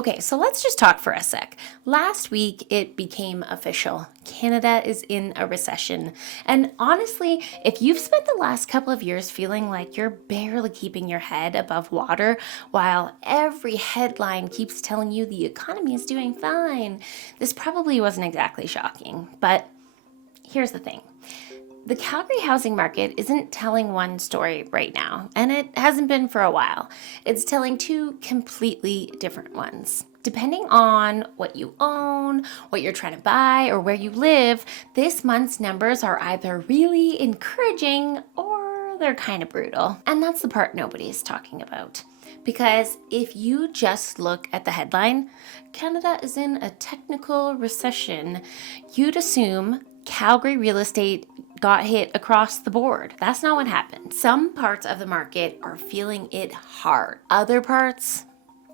Okay, so let's just talk for a sec. Last week, it became official. Canada is in a recession. And honestly, if you've spent the last couple of years feeling like you're barely keeping your head above water while every headline keeps telling you the economy is doing fine, this probably wasn't exactly shocking. But here's the thing. The Calgary housing market isn't telling one story right now, and it hasn't been for a while. It's telling two completely different ones. Depending on what you own, what you're trying to buy, or where you live, this month's numbers are either really encouraging or they're kind of brutal. And that's the part nobody's talking about. Because if you just look at the headline, Canada is in a technical recession, you'd assume Calgary real estate got hit across the board. That's not what happened. Some parts of the market are feeling it hard. Other parts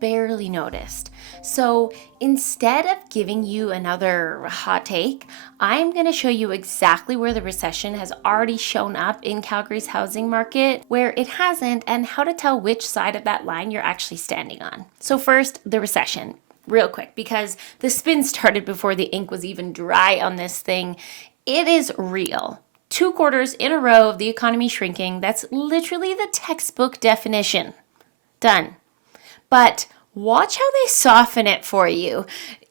barely noticed. So instead of giving you another hot take, I'm going to show you exactly where the recession has already shown up in Calgary's housing market, where it hasn't, and how to tell which side of that line you're actually standing on. So first, the recession. Real quick, because the spin started before the ink was even dry on this thing. It is real. 2 quarters in a row of the economy shrinking. That's literally the textbook definition. Done. But watch how they soften it for you.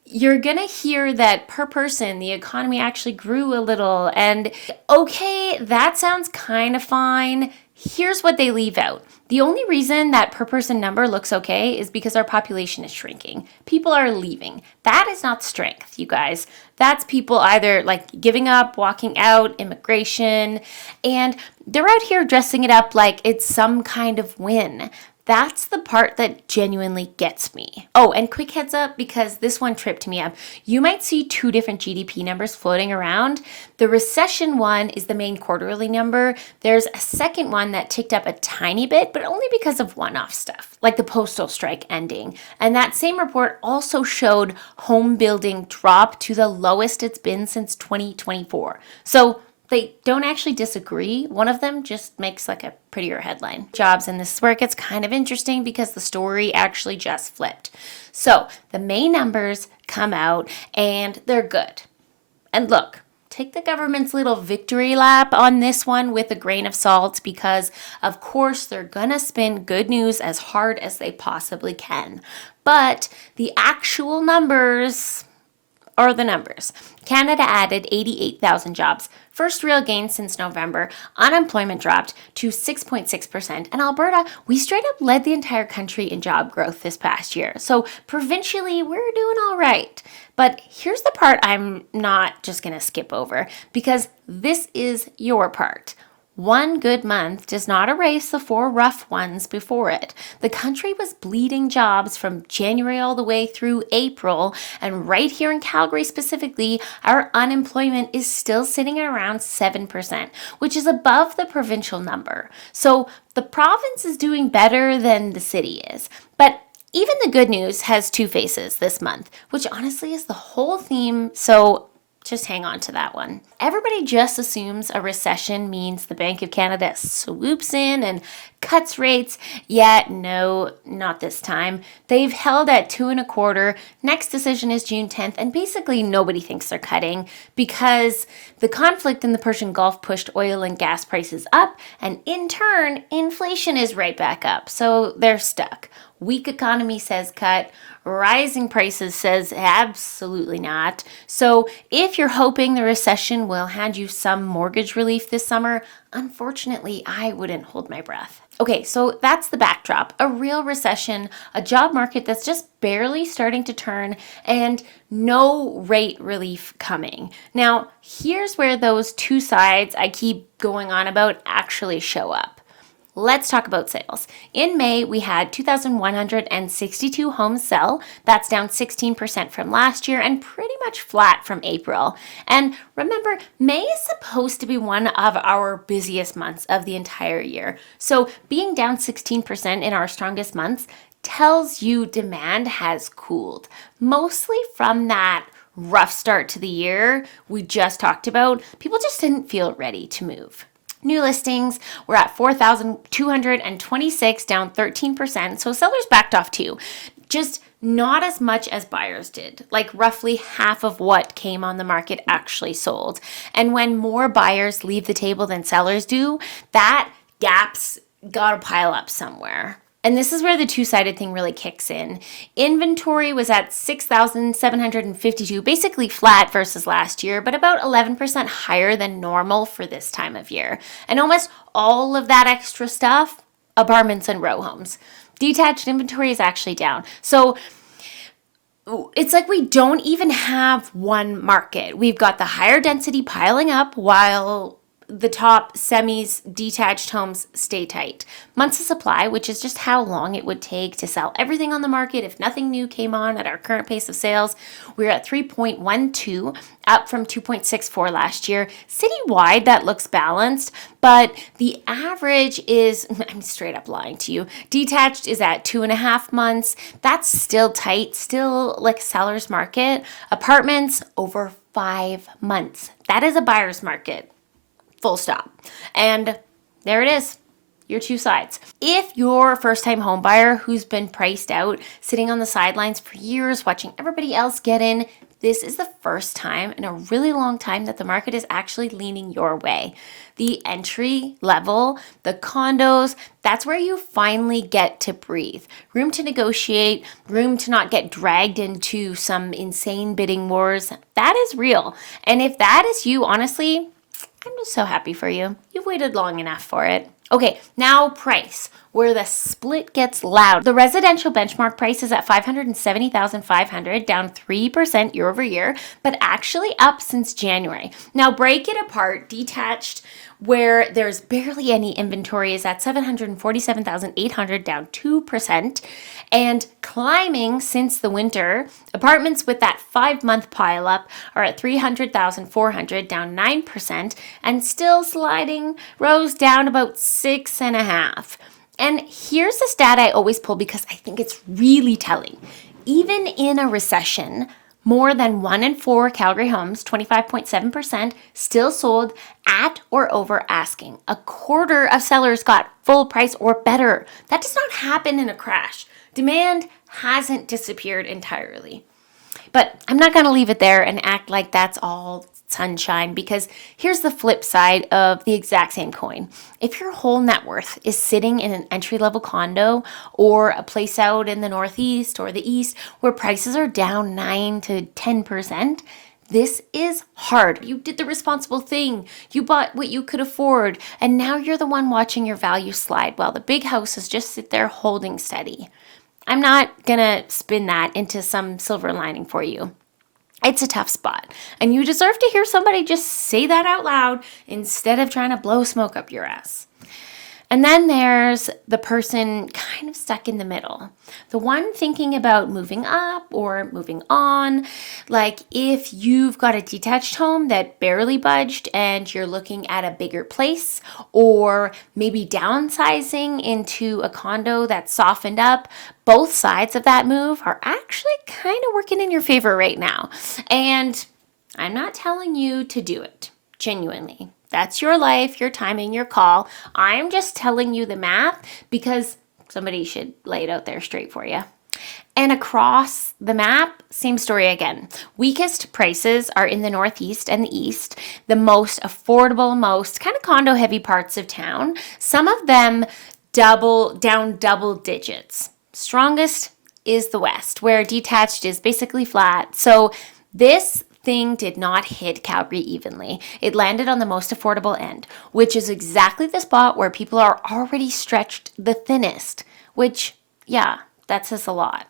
You're gonna hear that per person, the economy actually grew a little. And okay, that sounds kind of fine. Here's what they leave out. The only reason that per person number looks okay is because our population is shrinking. People are leaving. That is not strength, you guys. That's people either like giving up, walking out, immigration, and they're out here dressing it up like it's some kind of win. That's the part that genuinely gets me. Oh, and quick heads up, because this one tripped me up. You might see 2 different GDP numbers floating around. The recession one is the main quarterly number. There's a second one that ticked up a tiny bit, but only because of one-off stuff, like the postal strike ending. And that same report also showed home building drop to the lowest it's been since 2024. So they don't actually disagree. One of them just makes like a prettier headline. Jobs, and this is where it gets kind of interesting because the story actually just flipped. So the May numbers come out and they're good. And look, take the government's little victory lap on this one with a grain of salt, because of course they're gonna spin good news as hard as they possibly can. But the actual numbers are the numbers. Canada added 88,000 jobs. First real gain since November. Unemployment dropped to 6.6%. And Alberta, we straight up led the entire country in job growth this past year. So provincially, we're doing all right. But here's the part I'm not just going to skip over, because this is your part. One good month does not erase the 4 rough ones before it. The country was bleeding jobs from January all the way through April, and right here in Calgary specifically, our unemployment is still sitting at around 7%, which is above the provincial number. So the province is doing better than the city is. But even the good news has 2 faces this month, which honestly is the whole theme, so just hang on to that one. Everybody just assumes a recession means the Bank of Canada swoops in and cuts rates. Yet no, not this time. They've held at 2.25. Next decision is June 10th, and basically nobody thinks they're cutting because the conflict in the Persian Gulf pushed oil and gas prices up, and in turn, inflation is right back up. So they're stuck. Weak economy says cut. Rising prices says absolutely not. So if you're hoping the recession will hand you some mortgage relief this summer, unfortunately, I wouldn't hold my breath. Okay, so that's the backdrop. A real recession, a job market that's just barely starting to turn, and no rate relief coming. Now, here's where those 2 sides I keep going on about actually show up. Let's talk about sales. In May, we had 2,162 homes sell. That's down 16% from last year and pretty much flat from April. And remember, May is supposed to be one of our busiest months of the entire year. So being down 16% in our strongest months tells you demand has cooled, mostly from that rough start to the year we just talked about. People just didn't feel ready to move. New listings were at 4,226, down 13%, so sellers backed off too. Just not as much as buyers did. Like roughly half of what came on the market actually sold. And when more buyers leave the table than sellers do, that gap's got to pile up somewhere. And this is where the two-sided thing really kicks in. Inventory was at 6,752, basically flat versus last year, but about 11% higher than normal for this time of year. And almost all of that extra stuff, apartments and row homes. Detached inventory is actually down. So it's like we don't even have one market. We've got the higher density piling up while the top semis detached homes stay tight. Months of supply, which is just how long it would take to sell everything on the market if nothing new came on at our current pace of sales. We're at 3.12, up from 2.64 last year. Citywide, that looks balanced, but the average is, I'm straight up lying to you, detached is at 2.5 months. That's still tight, still like a seller's market. Apartments over 5 months. That is a buyer's market. Full stop. And there it is, your two sides. If you're a first-time home buyer who's been priced out, sitting on the sidelines for years, watching everybody else get in, this is the first time in a really long time that the market is actually leaning your way. The entry level, the condos, that's where you finally get to breathe. Room to negotiate, room to not get dragged into some insane bidding wars. That is real. And if that is you, honestly, I'm just so happy for you. You've waited long enough for it. Okay, now price, where the split gets loud. The residential benchmark price is at $570,500, down 3% year over year, but actually up since January. Now break it apart. Detached, where there's barely any inventory, is at $747,800, down 2%. And climbing since the winter, apartments with that 5-month pileup are at $300,400, down 9%, and still sliding rows down about 6.5%. And here's the stat I always pull because I think it's really telling. Even in a recession, more than 1 in 4 Calgary homes, 25.7%, still sold at or over asking. A quarter of sellers got full price or better. That does not happen in a crash. Demand hasn't disappeared entirely. But I'm not going to leave it there and act like that's all sunshine, because here's the flip side of the exact same coin. If your whole net worth is sitting in an entry-level condo or a place out in the Northeast or the East where prices are down 9 to 10%, this is hard. You did the responsible thing. You bought what you could afford, and now you're the one watching your value slide while the big houses just sit there holding steady. I'm not gonna spin that into some silver lining for you. It's a tough spot, and you deserve to hear somebody just say that out loud instead of trying to blow smoke up your ass. And then there's the person kind of stuck in the middle, the one thinking about moving up or moving on. Like if you've got a detached home that barely budged and you're looking at a bigger place, or maybe downsizing into a condo that's softened up, both sides of that move are actually kind of working in your favor right now. And I'm not telling you to do it, genuinely. That's your life, your timing, your call. I'm just telling you the math because somebody should lay it out there straight for you. And across the map, same story again. Weakest prices are in the Northeast and the East, the most affordable, most kind of condo heavy parts of town. Some of them down double digits. Strongest is the West, where detached is basically flat. So this thing did not hit Calgary evenly. It landed on the most affordable end, which is exactly the spot where people are already stretched the thinnest, which, yeah, that says a lot.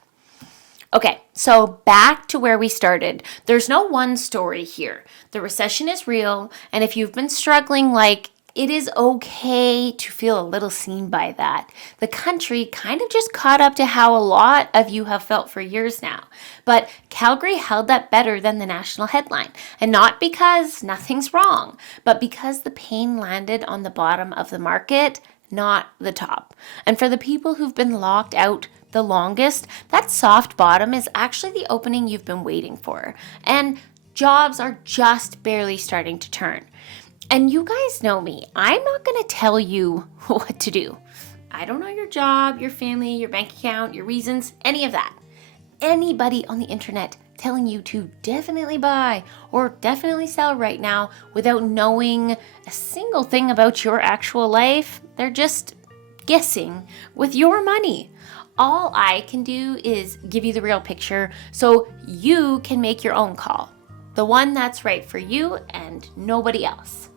Okay, so back to where we started. There's no one story here. The recession is real, and if you've been struggling, it is okay to feel a little seen by that. The country kind of just caught up to how a lot of you have felt for years now. But Calgary held up better than the national headline. And not because nothing's wrong, but because the pain landed on the bottom of the market, not the top. And for the people who've been locked out the longest, that soft bottom is actually the opening you've been waiting for. And jobs are just barely starting to turn. And you guys know me. I'm not going to tell you what to do. I don't know your job, your family, your bank account, your reasons, any of that. anybody on the internet telling you to definitely buy or definitely sell right now without knowing a single thing about your actual life. They're just guessing with your money. All I can do is give you the real picture so you can make your own call, the one that's right for you and nobody else.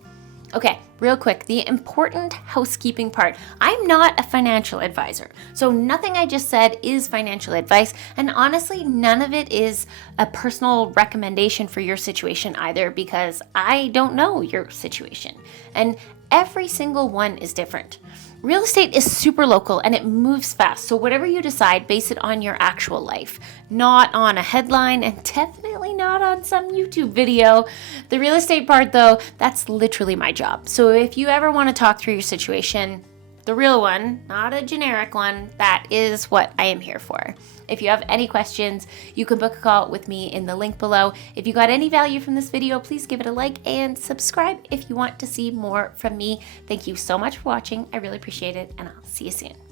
Okay, real quick, the important housekeeping part. I'm not a financial advisor, so nothing I just said is financial advice, and honestly, none of it is a personal recommendation for your situation either, because I don't know your situation, and every single one is different. Real estate is super local and it moves fast, so whatever you decide, base it on your actual life, not on a headline and definitely not on some YouTube video. The real estate part though, that's literally my job. So if you ever want to talk through your situation, the real one, not a generic one, that is what I am here for. If you have any questions, you can book a call with me in the link below. If you got any value from this video, please give it a like and subscribe if you want to see more from me. Thank you so much for watching. I really appreciate it, and I'll see you soon.